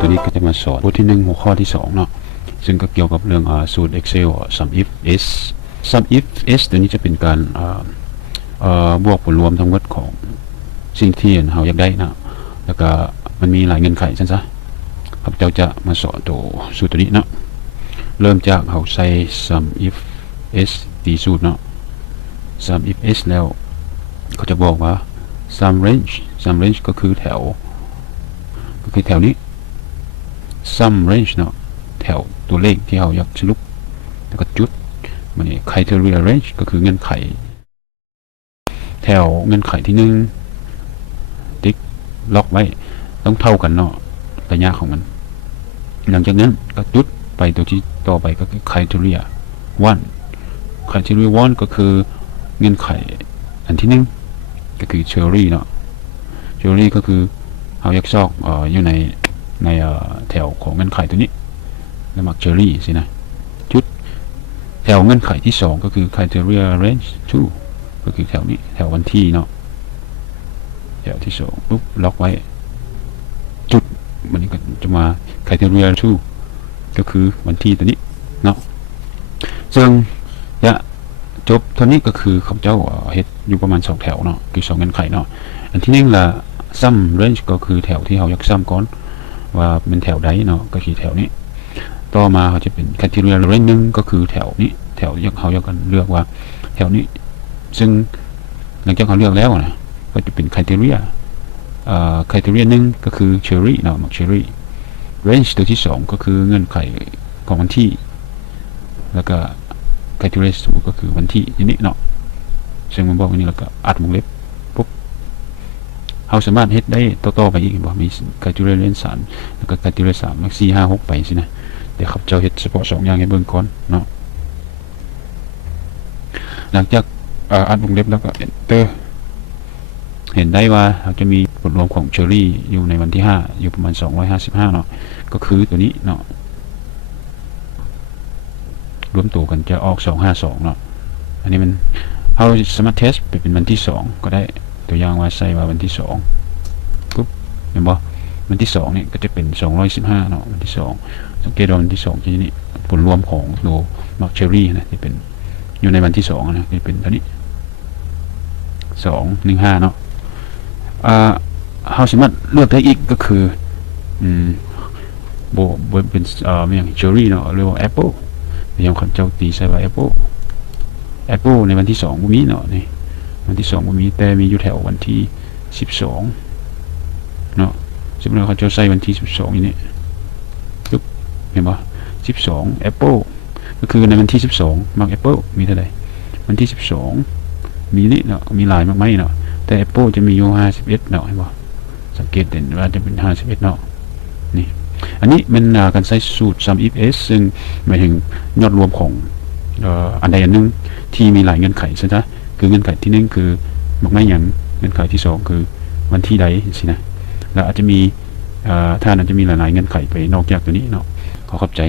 ตัวนี้ก็จะมาสอนบทที่1หัวข้อที่2เนาะซึ่งก็เกี่ยวกับเรื่องสูตร Excel sum if s sum if s ตัวนี้จะเป็นการบวกผลรวมทั้งหมดของสิ่งที่เราอยากได้นะแล้วก็มันมีหลายเงื่อนไขใช่ไหมครับเจ้าจะมาสอนตัวสูตรตัวนี้เนาะเริ่มจากเราใส่ sum if s ตีสูตรเนาะ sum if s แล้วเขาจะบอกว่า sum range ก็คือแถวนี้ sum range เนาะแถวตัวเลขที่เราอยากสรุปแล้วก็จุดมันนี่ criteria range ก็คือเงื่อนไขแถวเงื่อนไขที่1ติ๊กล็อกไว้ต้องเท่ากันเนาะระยะของมันหลังจากนั้นก็จุดไปตัวที่ต่อไปก็คือ criteria 1 ก็คือเงื่อนไขอันที่1ก็คือ cherry เนาะ cherry ก็คือเราอยากซอกอยู่ในแถวของเงื่อนไขตัวนี้แล้วมัก cherry สินะจุดแถวเงื่อนไขที่2ก็คือ criteria range 2ก็คือแถวนี้แถววันที่เนาะแถวที่2ปุ๊บล็อกไว้จุดมันก็จะมา criteria 2ก็คือวันที่ตัวนี้เนาะซึ่งจะจบเท่านี้ก็คือข้าพเจ้าเฮ็ดอยู่ประมาณ2แถวเนาะคือ2เงื่อนไขเนาะอันที่1ละsum range ก็คือแถวที่เราอยากซ้ำก่อนว่าเป็นแถวใดเนาะก็คือแถวนี้ต่อมาเขาจะเป็น criteria range 1ก็คือแถวนี้แถวเขาอยากกันเลือกว่าแถวนี้ซึ่งหลังจากเขาเลือกแล้วนะก็จะเป็น criteria 1ก็คือ cherry เนาะมัก cherry range ตัวที่2ก็คือเงื่อนไขของวันที่แล้วก็ criteria 2ก็คือวันที่นี้เนาะซึ่งมันบอกว่านี้แล้วก็อัดวงเล็บปุ๊บเราสามารถเฮ็ดได้ต่อไปอีกบ่มี criteria range 3แล้วก็ criteria 3 4 5 6ไปสินะเดี๋ยวครับเจ้าเฮ็ดเฉพาะ2อย่างให้เบิ่งก่อนเนาะหลังจากอัดวงเล็บแล้วก็ enter เห็นได้ว่าเราจะมีผลรวมของเชอรี่อยู่ในวันที่5อยู่ประมาณ255เนาะก็คือตัวนี้เนาะรวมตัวกันจะออก252เนาะอันนี้มันเราสามารถเทสไปเป็นวันที่2ก็ได้ตัวอย่างว่าใส่ว่าวันที่2ปุ๊บเห็นบ่วันที่2เนี่ยก็จะเป็น215เนาะวันที่2สังเกตว่าวันที่2ที่นี่ผลรวมของตัวมักเชอรี่นะที่เป็นอยู่ในวันที่2นะจะเป็นตัวนี้215เนาะเราสามารถเลือกได้อีกก็คือโบเป็นอย่างเชอรี่เนาะเรียกว่าแอปเปิลอย่างคนเจ้าตีใส่ว่าแอปเปิลในวันที่2บ่มีเนาะนี่วันที่2บ่มีแต่มีอยู่แถววันที่12เนาะสมมติเขาจะใส่วันที่12อย่างนี้ปึ๊บเห็นป่ะ12แอปเปิลก็คือในวันที่12มักแอปเปิลมีเท่าไหร่วันที่12มีนี่เนาะมีหลายมากไหมเนาะแต่ Apple จะมีอยู่51เนาะเห็นบ่สังเกตเห็นว่าจะเป็น51เนาะนี่อันนี้เป็นการใช้สูตร sum if s ซึ่งหมายถึงยอดรวมของอันใดอันหนึ่งที่มีหลายเงื่อนไขใช่ไหมคือเงื่อนไขที่1คือมักไม่อย่างเงื่อนไขที่2คือวันที่ใดสินะแล้วอาจจะมีถ้าอาจจะมีหลายๆเงื่อนไขไปนอกจากตัวนี้เนาะขอขอบใจ